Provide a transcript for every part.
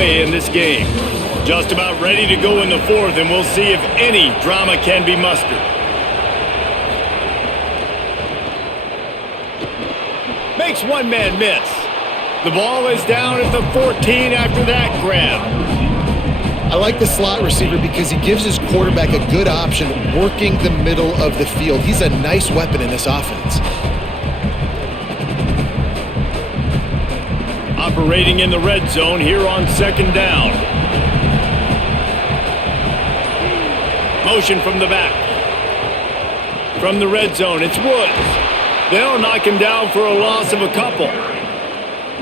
play in this game. Just about ready to go in the fourth, and we'll see if any drama can be mustered. Makes one man miss. The ball is down at the 14 after that grab. I like the slot receiver because he gives his quarterback a good option working the middle of the field. He's a nice weapon in this offense. Operating in the red zone here on second down. Motion from the back. From the red zone, it's Woods. They'll knock him down for a loss of a couple.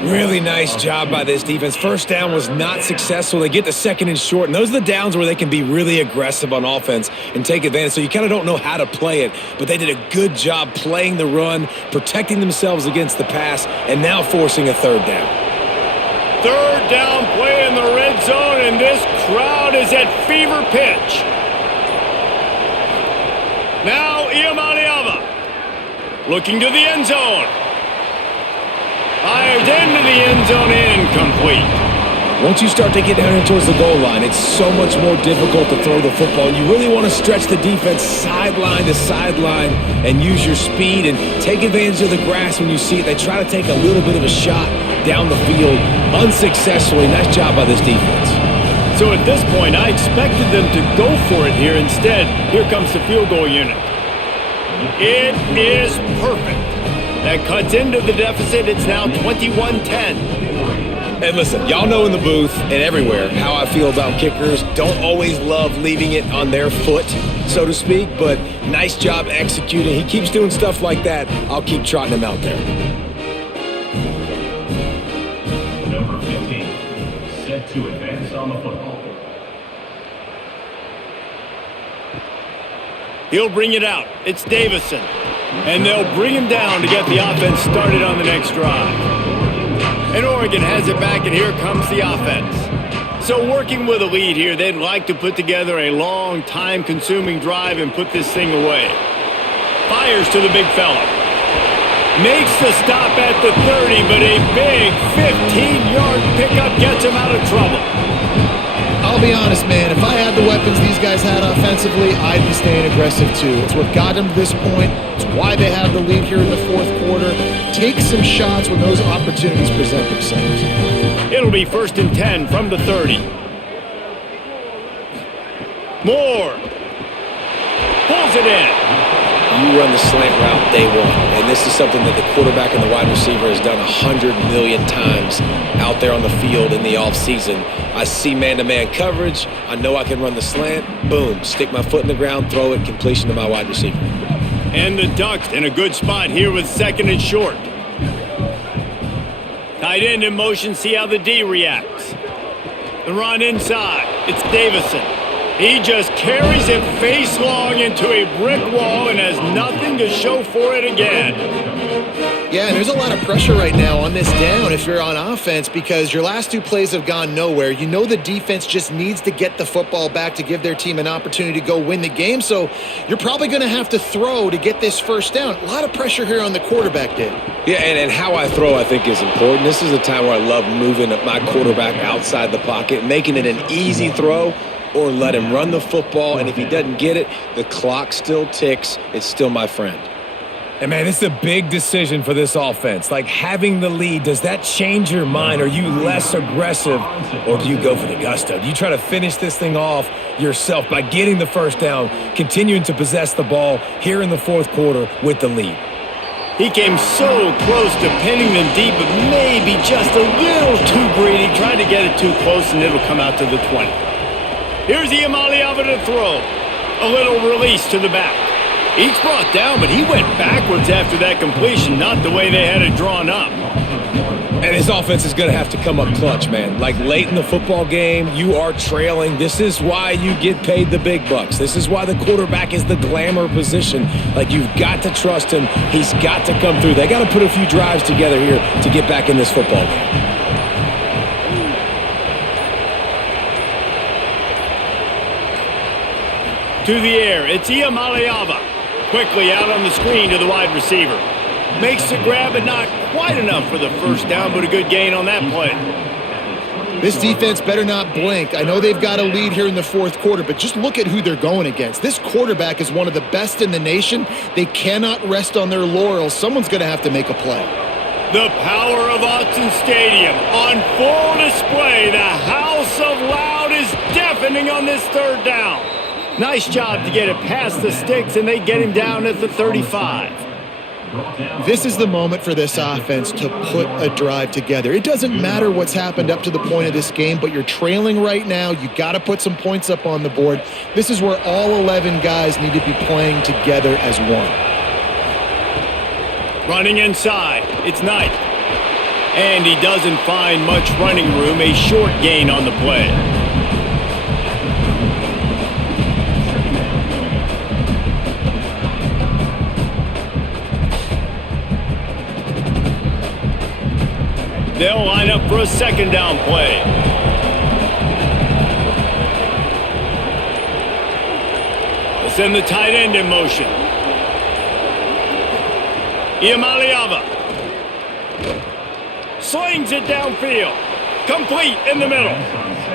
Really nice job by this defense. First down was not successful. They get the second and short, and those are the downs where they can be really aggressive on offense and take advantage. So you kind of don't know how to play it, but they did a good job playing the run, protecting themselves against the pass, and now forcing a third down. Third down play in the red zone, and this crowd is at fever pitch. Now Iamaleava looking to the end zone. Fired into the end zone, incomplete. Once you start to get down here towards the goal line, it's so much more difficult to throw the football. You really want to stretch the defense sideline to sideline and use your speed and take advantage of the grass when you see it. They try to take a little bit of a shot down the field unsuccessfully. Nice job by this defense. So at this point, I expected them to go for it here. Instead, here comes the field goal unit. It is perfect. That cuts into the deficit. It's now 21-10. And listen, y'all know in the booth and everywhere how I feel about kickers. Don't always love leaving it on their foot, so to speak, but nice job executing. He keeps doing stuff like that. I'll keep trotting him out there. Number 15, set to advance on the football. He'll bring it out. It's Davison. And they'll bring him down to get the offense started on the next drive. And Oregon has it back, and here comes the offense. So working with a lead here, they'd like to put together a long, time-consuming drive and put this thing away. Fires to the big fella. Makes the stop at the 30, but a big 15-yard pickup gets him out of trouble. I'll be honest, man. If I had the weapons these guys had offensively, I'd be staying aggressive too. It's what got them to this point. It's why they have the lead here in the fourth quarter. Take some shots when those opportunities present themselves. It'll be 1st and 10 from the 30. Moore pulls it in. You run the slant route day one, and this is something that the quarterback and the wide receiver has done 100 million times out there on the field in the offseason. I see man-to-man coverage. I know I can run the slant. Boom, stick my foot in the ground, throw it, completion to my wide receiver. And the Ducks in a good spot here with 2nd and short. Tight end in motion, see how the D reacts. The run inside, it's Davison. He just carries it face long into a brick wall and has nothing to show for it again. Yeah, and there's a lot of pressure right now on this down if you're on offense because your last two plays have gone nowhere. You know the defense just needs to get the football back to give their team an opportunity to go win the game, so you're probably going to have to throw to get this first down. A lot of pressure here on the quarterback, Dave. Yeah, and how I throw, I think, is important. This is a time where I love moving my quarterback outside the pocket, making it an easy throw, or let him run the football, and if he doesn't get it, the clock still ticks. It's still my friend. And, man, this is a big decision for this offense. Like, having the lead, does that change your mind? Are you less aggressive, or do you go for the gusto? Do you try to finish this thing off yourself by getting the first down, continuing to possess the ball here in the fourth quarter with the lead? He came so close to pinning them deep, but maybe just a little too greedy. Tried to get it too close, and it'll come out to the 20. Here's Iamaleava to throw. A little release to the back. He's brought down, but he went backwards after that completion, not the way they had it drawn up. And his offense is going to have to come up clutch, man. Like late in the football game, you are trailing. This is why you get paid the big bucks. This is why the quarterback is the glamour position. Like, you've got to trust him. He's got to come through. They got to put a few drives together here to get back in this football game. To the air, it's Iamaleava. Quickly out on the screen to the wide receiver. Makes the grab, but not quite enough for the first down, but a good gain on that play. This defense better not blink. I know they've got a lead here in the fourth quarter, but just look at who they're going against. This quarterback is one of the best in the nation. They cannot rest on their laurels. Someone's going to have to make a play. The power of Autzen Stadium on full display. The house of loud is deafening on this third down. Nice job to get it past the sticks, and they get him down at the 35. This is the moment for this offense to put a drive together. It doesn't matter what's happened up to the point of this game, but you're trailing right now. You got to put some points up on the board. This is where all 11 guys need to be playing together as one. Running inside, it's Knight. And he doesn't find much running room, a short gain on the play. They'll line up for a second down play. They'll send the tight end in motion. Iamaleava slings it downfield. Complete in the middle.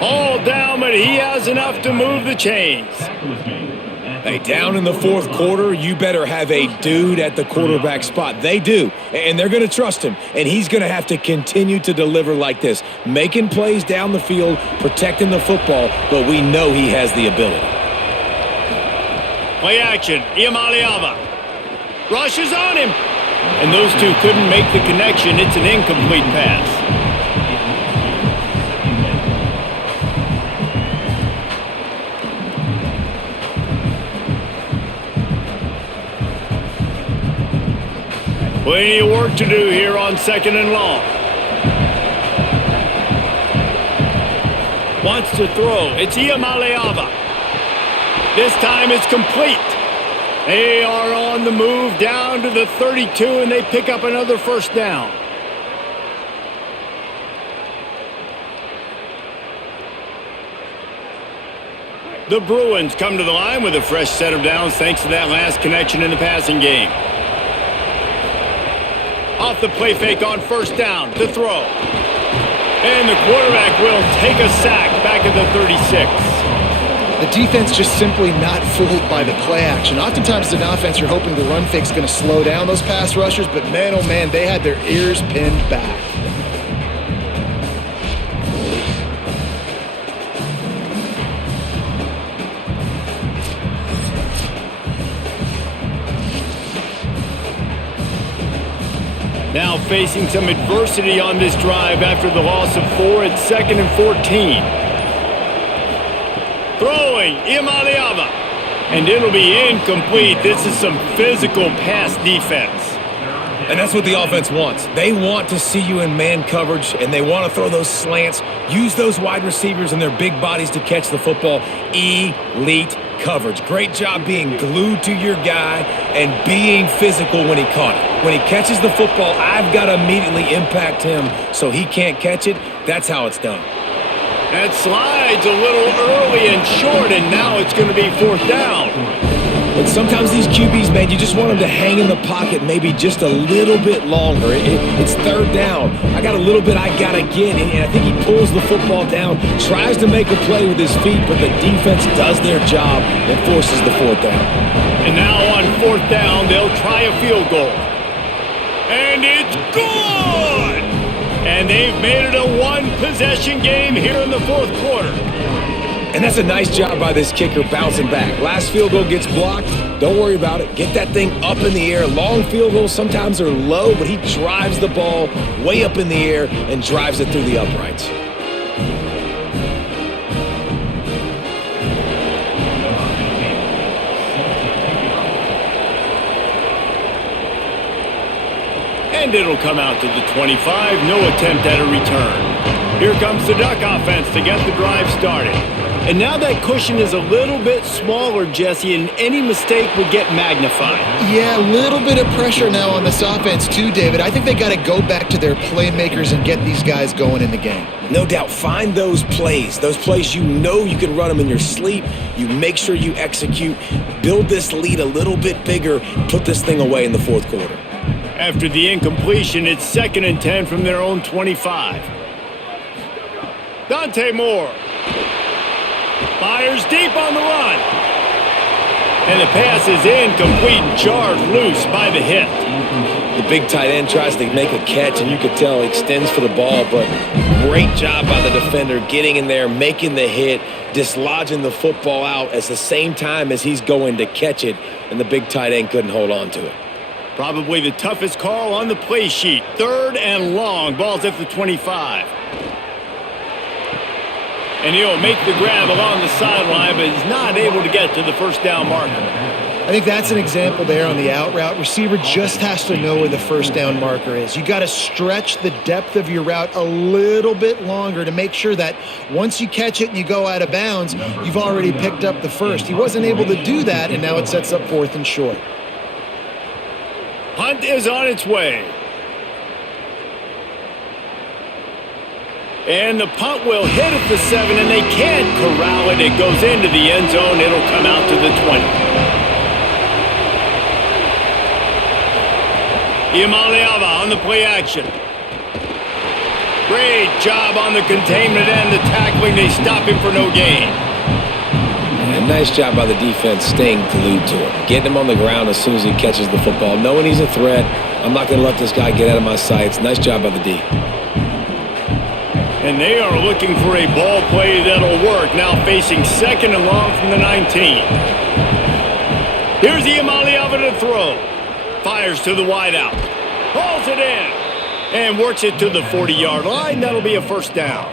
All down, but he has enough to move the chains. Hey, down in the fourth quarter, you better have a dude at the quarterback spot. They do, and they're going to trust him, and he's going to have to continue to deliver like this, making plays down the field, protecting the football, but we know he has the ability. Play action, Iamaleava rushes on him, and those two couldn't make the connection. It's an incomplete pass. Plenty of work to do here on second and long. Wants to throw. It's Iamaleava. This time it's complete. They are on the move down to the 32, and they pick up another first down. The Bruins come to the line with a fresh set of downs thanks to that last connection in the passing game. Off the play fake on first down to throw. And the quarterback will take a sack back at the 36. The defense just simply not fooled by the play action. Oftentimes as an offense, you're hoping the run fake's going to slow down those pass rushers, but man, oh man, they had their ears pinned back. Now facing some adversity on this drive after the loss of 4 at 2nd and 14. Throwing, Iamaleava. And it'll be incomplete. This is some physical pass defense. And that's what the offense wants. They want to see you in man coverage, and they want to throw those slants, use those wide receivers and their big bodies to catch the football. Elite coverage. Great job being glued to your guy and being physical when he caught it. When he catches the football, I've got to immediately impact him so he can't catch it. That's how it's done. That slides a little early and short, and now it's going to be fourth down. But sometimes these QBs, man, you just want them to hang in the pocket maybe just a little bit longer. It's third down. I got a little bit I got to get, and I think he pulls the football down, tries to make a play with his feet, but the defense does their job and forces the fourth down. And now on fourth down, they'll try a field goal. And it's good! And they've made it a one-possession game here in the fourth quarter. And that's a nice job by this kicker bouncing back. Last field goal gets blocked. Don't worry about it. Get that thing up in the air. Long field goals sometimes are low, but he drives the ball way up in the air and drives it through the uprights. And it'll come out to the 25. No attempt at a return. Here comes the Duck offense to get the drive started. And now that cushion is a little bit smaller, Jesse, and any mistake would get magnified. Yeah, a little bit of pressure now on this offense too, David. I think they got to go back to their playmakers and get these guys going in the game. No doubt. Find those plays you know you can run them in your sleep. You make sure you execute. Build this lead a little bit bigger. Put this thing away in the fourth quarter. After the incompletion, it's 2nd and 10 from their own 25. Dante Moore fires deep on the run. And the pass is incomplete and jarred loose by the hit. The big tight end tries to make a catch, and you could tell he extends for the ball, but great job by the defender getting in there, making the hit, dislodging the football out at the same time as he's going to catch it, and the big tight end couldn't hold on to it. Probably the toughest call on the play sheet. 3rd and long. Ball's at the 25. And he'll make the grab along the sideline, but he's not able to get to the first down marker. I think that's an example there on the out route. Receiver just has to know where the first down marker is. You got to stretch the depth of your route a little bit longer to make sure that once you catch it and you go out of bounds, you've already picked up the first. He wasn't able to do that, and now it sets up 4th and short. Punt is on its way. And the punt will hit at the 7, and they can't corral it. It goes into the end zone. It'll come out to the 20. Imaliava on the play action. Great job on the containment and the tackling. They stop him for no gain. And nice job by the defense staying glued to him. Getting him on the ground as soon as he catches the football. Knowing he's a threat, I'm not going to let this guy get out of my sights. Nice job by the D. And they are looking for a ball play that'll work. Now facing 2nd and long from the 19. Here's Imaliava to throw. Fires to the wideout. Hauls it in. And works it to the 40-yard line. That'll be a first down.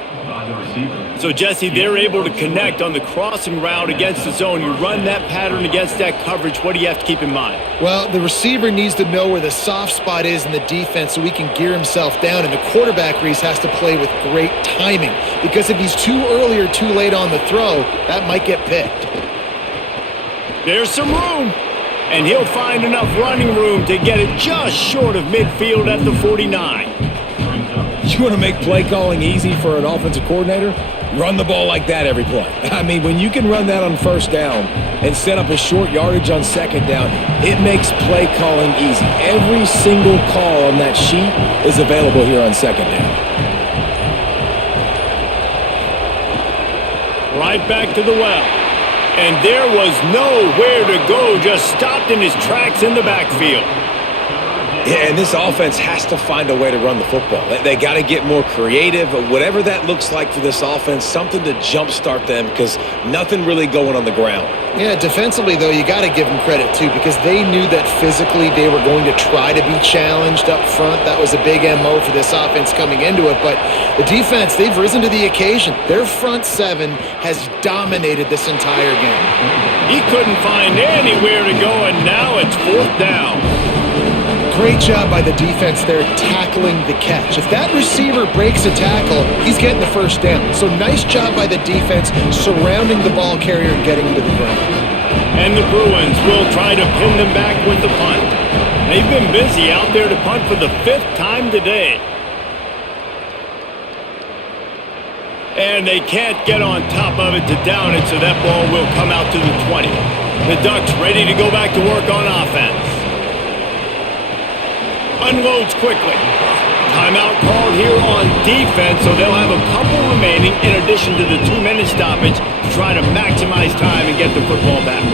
So, Jesse, they're able to connect on the crossing route against the zone. You run that pattern against that coverage. What do you have to keep in mind? Well, the receiver needs to know where the soft spot is in the defense so he can gear himself down. And the quarterback, Reese, has to play with great timing. Because if he's too early or too late on the throw, that might get picked. There's some room. And he'll find enough running room to get it just short of midfield at the 49. You want to make play calling easy for an offensive coordinator? Run the ball like that every play. I mean, when you can run that on first down and set up a short yardage on second down, it makes play calling easy. Every single call on that sheet is available here on second down. Right back to the well. And there was nowhere to go, just stopped in his tracks in the backfield. Yeah, and this offense has to find a way to run the football. They got to get more creative, but whatever that looks like for this offense, something to jumpstart them because nothing really going on the ground. Yeah, defensively, though, you got to give them credit, too, because they knew that physically they were going to try to be challenged up front. That was a big MO for this offense coming into it. But the defense, they've risen to the occasion. Their front 7 has dominated this entire game. He couldn't find anywhere to go, and now it's 4th down. Great job by the defense there tackling the catch. If that receiver breaks a tackle, he's getting the first down. So nice job by the defense surrounding the ball carrier and getting him to the ground. And the Bruins will try to pin them back with the punt. They've been busy out there to punt for the 5th time today. And they can't get on top of it to down it, so that ball will come out to the 20. The Ducks ready to go back to work on offense. Unloads quickly. Timeout called here on defense, so they'll have a couple remaining in addition to the 2-minute stoppage to try to maximize time and get the football back.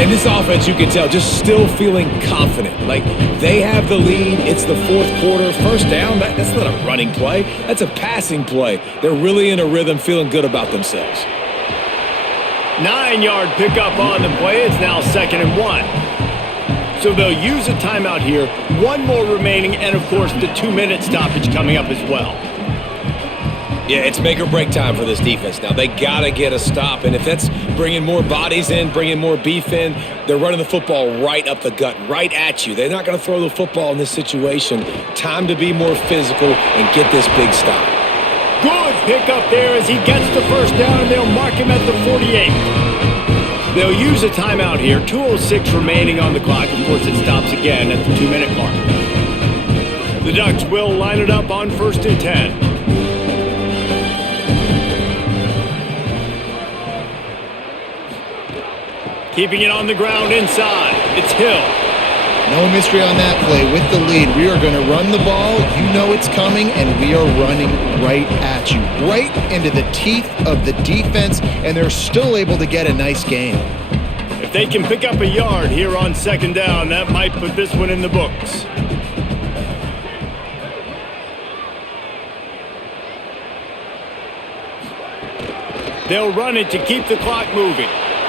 And this offense, you can tell, just still feeling confident. Like, they have the lead. It's the 4th quarter. First down, that's not a running play. That's a passing play. They're really in a rhythm, feeling good about themselves. 9-yard pickup on the play. It's now 2nd and 1. So they'll use a timeout here. 1 more remaining, and, of course, the 2-minute stoppage coming up as well. Yeah, it's make or break time for this defense now. They got to get a stop, and if that's bringing more bodies in, bringing more beef in, they're running the football right up the gut, right at you. They're not going to throw the football in this situation. Time to be more physical and get this big stop. Good pickup there as he gets the first down, and they'll mark him at the 48. They'll use a timeout here. 2:06 remaining on the clock. Of course, it stops again at the 2-minute mark. The Ducks will line it up on 1st and 10. Keeping it on the ground inside. It's Hill. No mystery on that play. With the lead, we are going to run the ball. You know it's coming, and we are running right at you. Right into the teeth of the defense, and they're still able to get a nice gain. If they can pick up a yard here on second down, that might put this one in the books. They'll run it to keep the clock moving.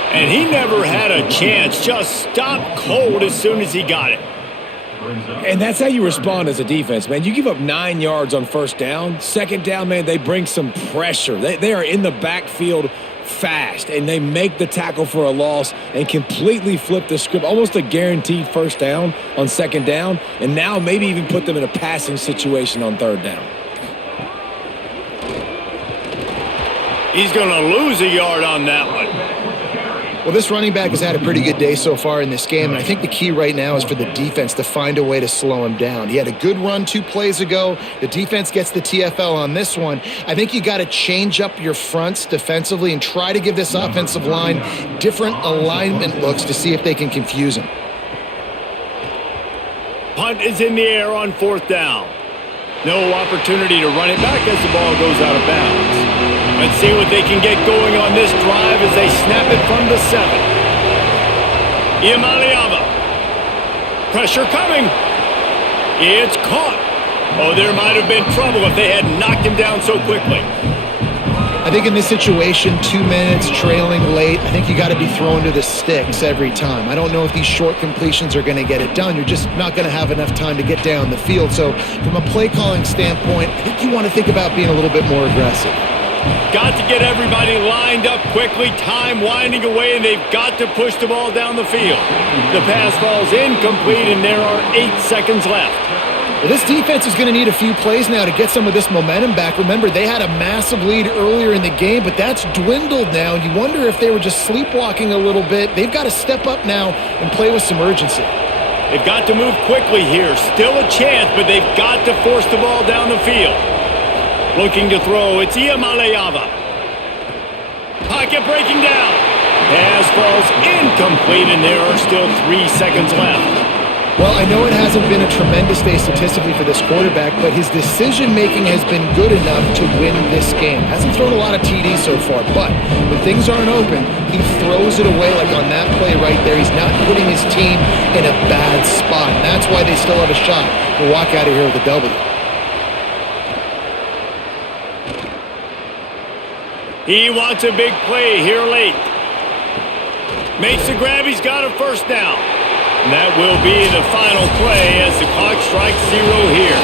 And he never had a chance. Just stopped cold as soon as he got it. And that's how you respond as a defense, man. You give up 9 yards on first down. Second down, man, they bring some pressure. They are in the backfield fast, and they make the tackle for a loss and completely flip the script. Almost a guaranteed first down on second down, and now maybe even put them in a passing situation on third down. He's going to lose a yard on that one. Well, this running back has had a pretty good day so far in this game, and I think the key right now is for the defense to find a way to slow him down. He had a good run 2 plays ago. The defense gets the TFL on this one. I think you got to change up your fronts defensively and try to give this offensive line different alignment looks to see if they can confuse him. Punt is in the air on fourth down. No opportunity to run it back as the ball goes out of bounds. Let's see what they can get going on this drive as they snap it from the 7. Iamaleava. Pressure coming. It's caught. Oh, there might have been trouble if they had knocked him down so quickly. I think in this situation, 2 minutes, trailing late, I think you got to be thrown to the sticks every time. I don't know if these short completions are going to get it done. You're just not going to have enough time to get down the field. So from a play calling standpoint, I think you want to think about being a little bit more aggressive. Got to get everybody lined up quickly, time winding away, and they've got to push the ball down the field. The pass falls incomplete, and there are 8 seconds left. Well, this defense is going to need a few plays now to get some of this momentum back. Remember, they had a massive lead earlier in the game, but that's dwindled now, and you wonder if they were just sleepwalking a little bit. They've got to step up now and play with some urgency. They've got to move quickly here. Still a chance, but they've got to force the ball down the field. Looking to throw, it's Iamaleava. Pocket breaking down. Pass falls incomplete, and there are still 3 seconds left. Well, I know it hasn't been a tremendous day statistically for this quarterback, but his decision-making has been good enough to win this game. Hasn't thrown a lot of TDs so far, but when things aren't open, he throws it away like on that play right there. He's not putting his team in a bad spot, and that's why they still have a shot to walk out of here with a W. He wants a big play here late. Makes the grab. He's got a first down. And that will be the final play as the clock strikes 0 here.